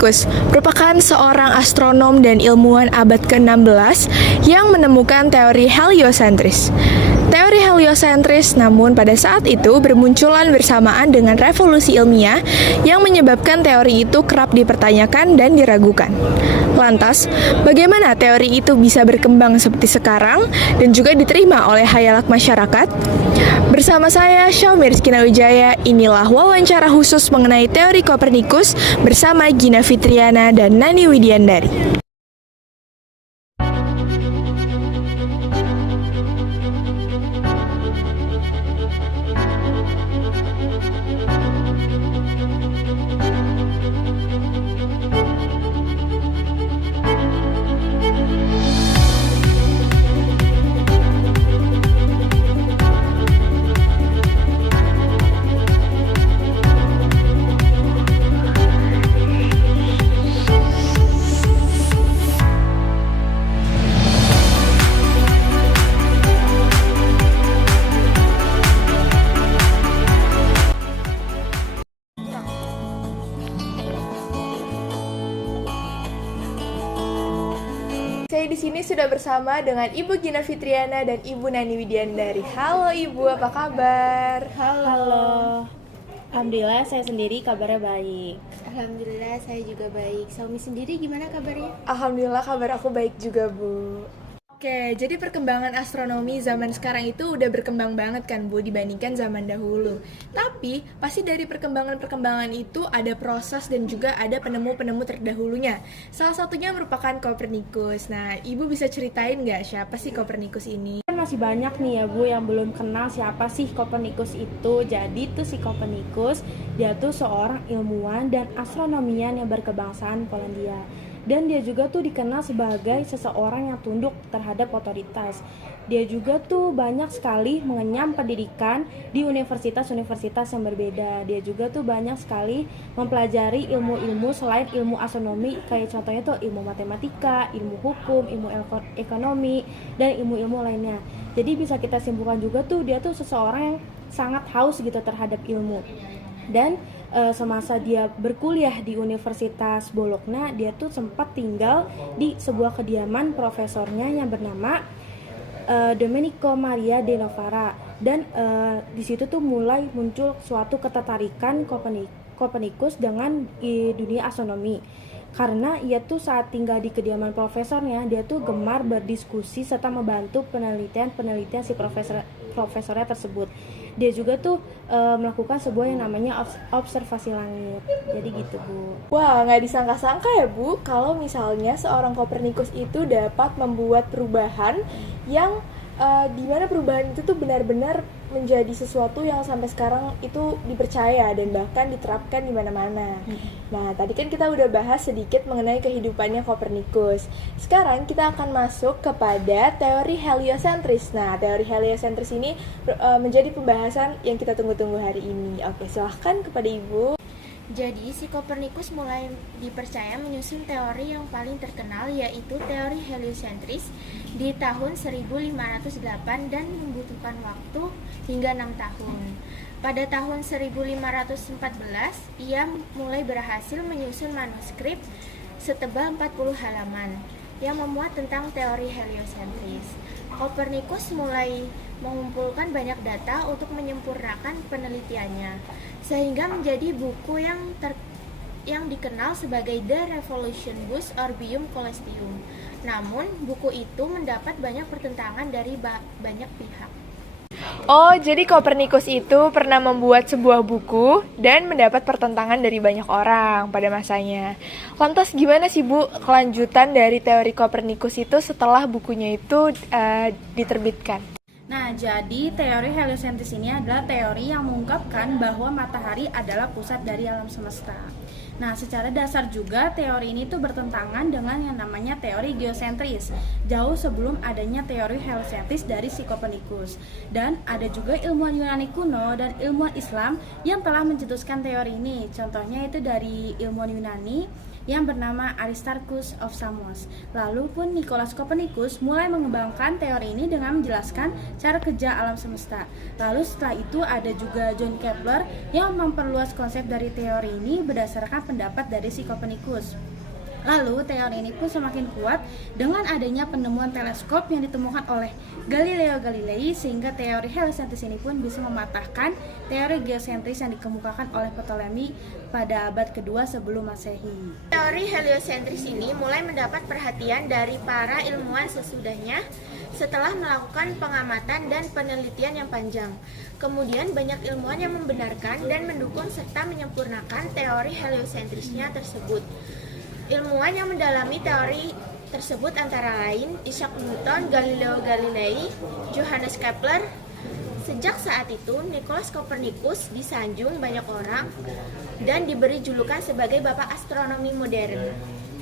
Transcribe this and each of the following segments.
Copernicus merupakan seorang astronom dan ilmuwan abad ke-16 yang menemukan teori heliosentris. Teori heliosentris namun pada saat itu bermunculan bersamaan dengan revolusi ilmiah yang menyebabkan teori itu kerap dipertanyakan dan diragukan. Lantas, bagaimana teori itu bisa berkembang seperti sekarang dan juga diterima oleh hayalak masyarakat? Bersama saya, Syaumir Rizkina Wijaya, inilah wawancara khusus mengenai teori Copernicus bersama Gina Fitriana dan Nani Widiandari. Saya di sini sudah bersama dengan Ibu Gina Fitriana dan Ibu Nani Widiandari. Halo Ibu, apa kabar? Halo. Alhamdulillah saya sendiri kabarnya baik. Alhamdulillah saya juga baik. Saumi sendiri gimana kabarnya? Alhamdulillah kabar aku baik juga, Bu. Oke, jadi perkembangan astronomi zaman sekarang itu udah berkembang banget kan, Bu, dibandingkan zaman dahulu. Tapi, pasti dari perkembangan-perkembangan itu ada proses dan juga ada penemu-penemu terdahulunya. Salah satunya merupakan Copernicus. Nah, Ibu bisa ceritain nggak siapa sih Copernicus ini? Kan masih banyak nih ya Bu yang belum kenal siapa sih Copernicus itu. Jadi tuh si Copernicus, dia tuh seorang ilmuwan dan astronomian yang berkebangsaan Polandia. Dan dia juga tuh dikenal sebagai seseorang yang tunduk terhadap otoritas. Dia juga tuh banyak sekali mengenyam pendidikan di universitas-universitas yang berbeda. Dia juga tuh banyak sekali mempelajari ilmu-ilmu selain ilmu astronomi, kayak contohnya tuh ilmu matematika, ilmu hukum, ilmu ekonomi, dan ilmu-ilmu lainnya. Jadi bisa kita simpulkan juga tuh dia tuh seseorang yang sangat haus gitu terhadap ilmu. Dan semasa dia berkuliah di Universitas Bologna, dia tuh sempat tinggal di sebuah kediaman profesornya yang bernama Domenico Maria de Novara. Dan di situ tuh mulai muncul suatu ketertarikan Copernicus dengan dunia astronomi. Karena ia tuh saat tinggal di kediaman profesornya, dia tuh gemar berdiskusi serta membantu penelitian si profesornya tersebut. Dia juga tuh melakukan sebuah yang namanya observasi langit. Jadi gitu, Bu. Wah, nggak disangka-sangka ya, Bu, kalau misalnya seorang Copernicus itu dapat membuat perubahan yang di mana perubahan itu tuh benar-benar menjadi sesuatu yang sampai sekarang itu dipercaya dan bahkan diterapkan di mana-mana. Nah, tadi kan kita udah bahas sedikit mengenai kehidupannya Copernicus. Sekarang kita akan masuk kepada teori heliosentris. Nah, teori heliosentris ini menjadi pembahasan yang kita tunggu-tunggu hari ini. Oke, silahkan kepada Ibu. Jadi si Copernicus mulai dipercaya menyusun teori yang paling terkenal, yaitu teori heliosentris di tahun 1508 dan membutuhkan waktu hingga 6 tahun. Pada tahun 1514, ia mulai berhasil menyusun manuskrip setebal 40 halaman yang memuat tentang teori heliosentris. Copernicus mulai mengumpulkan banyak data untuk menyempurnakan penelitiannya, sehingga menjadi buku yang dikenal sebagai The Revolution Bus Orbium Coelestium. Namun, buku itu mendapat banyak pertentangan dari banyak pihak. Oh, jadi Copernicus itu pernah membuat sebuah buku dan mendapat pertentangan dari banyak orang pada masanya. Lantas gimana sih, Bu, kelanjutan dari teori Copernicus itu setelah bukunya itu diterbitkan? Nah, jadi teori heliosentris ini adalah teori yang mengungkapkan bahwa matahari adalah pusat dari alam semesta. Nah, secara dasar juga teori ini tuh bertentangan dengan yang namanya teori geosentris, jauh sebelum adanya teori heliosentris dari si Copernicus. Dan ada juga ilmuwan Yunani kuno dan ilmuwan Islam yang telah mencetuskan teori ini. Contohnya itu dari ilmuwan Yunani yang bernama Aristarchus of Samos. Lalu pun Nicolaus Copernicus mulai mengembangkan teori ini dengan menjelaskan cara kerja alam semesta. Lalu setelah itu ada juga John Kepler yang memperluas konsep dari teori ini berdasarkan pendapat dari si Copernicus. Lalu teori ini pun semakin kuat dengan adanya penemuan teleskop yang ditemukan oleh Galileo Galilei, sehingga teori heliosentris ini pun bisa mematahkan teori geosentris yang dikemukakan oleh Ptolemy pada abad kedua sebelum Masehi. Teori heliosentris ini mulai mendapat perhatian dari para ilmuwan sesudahnya setelah melakukan pengamatan dan penelitian yang panjang. Kemudian banyak ilmuwan yang membenarkan dan mendukung serta menyempurnakan teori heliosentrisnya tersebut. Ilmuwan yang mendalami teori tersebut antara lain Isaac Newton, Galileo Galilei, Johannes Kepler. Sejak saat itu, Nicolaus Copernicus disanjung banyak orang dan diberi julukan sebagai Bapak Astronomi Modern.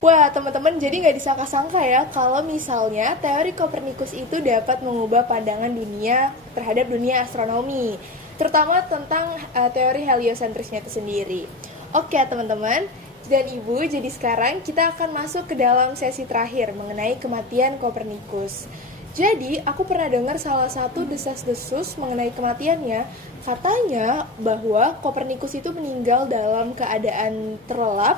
Wah, teman-teman, jadi nggak disangka-sangka ya kalau misalnya teori Copernicus itu dapat mengubah pandangan dunia terhadap dunia astronomi, terutama tentang teori heliosentrisnya itu sendiri. Oke, teman-teman dan Ibu, jadi sekarang kita akan masuk ke dalam sesi terakhir mengenai kematian Copernicus. Jadi, aku pernah dengar salah satu desas-desus mengenai kematiannya. Katanya bahwa Copernicus itu meninggal dalam keadaan terlelap,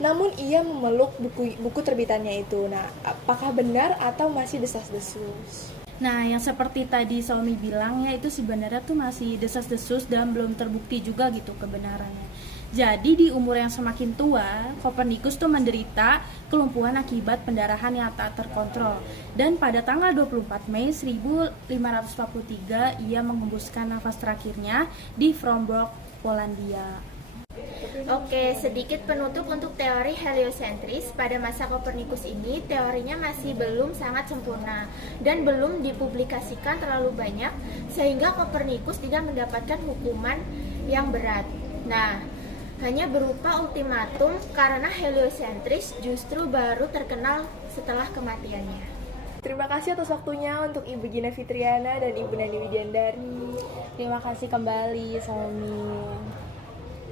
namun ia memeluk buku terbitannya itu. Nah, apakah benar atau masih desas-desus? Nah, yang seperti tadi Somi bilang ya, itu sebenarnya tuh masih desas-desus dan belum terbukti juga gitu kebenarannya. Jadi di umur yang semakin tua, Copernicus tuh menderita kelumpuhan akibat pendarahan yang tak terkontrol. Dan pada tanggal 24 Mei 1543, ia menghembuskan nafas terakhirnya di Frombork, Polandia. Oke, sedikit penutup untuk teori heliosentris. Pada masa Copernicus ini, teorinya masih belum sangat sempurna dan belum dipublikasikan terlalu banyak, sehingga Copernicus tidak mendapatkan hukuman yang berat. Nah, hanya berupa ultimatum karena heliosentris justru baru terkenal setelah kematiannya. Terima kasih atas waktunya untuk Ibu Gina Fitriana dan Ibu Nani Widiandari. Terima kasih kembali, Somi.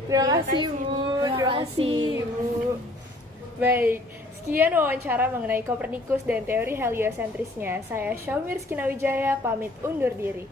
Terima kasih, Bu. Terima kasih, Ibu. Baik, sekian wawancara mengenai Copernicus dan teori heliosentrisnya. Saya Syaumir Skinawijaya, pamit undur diri.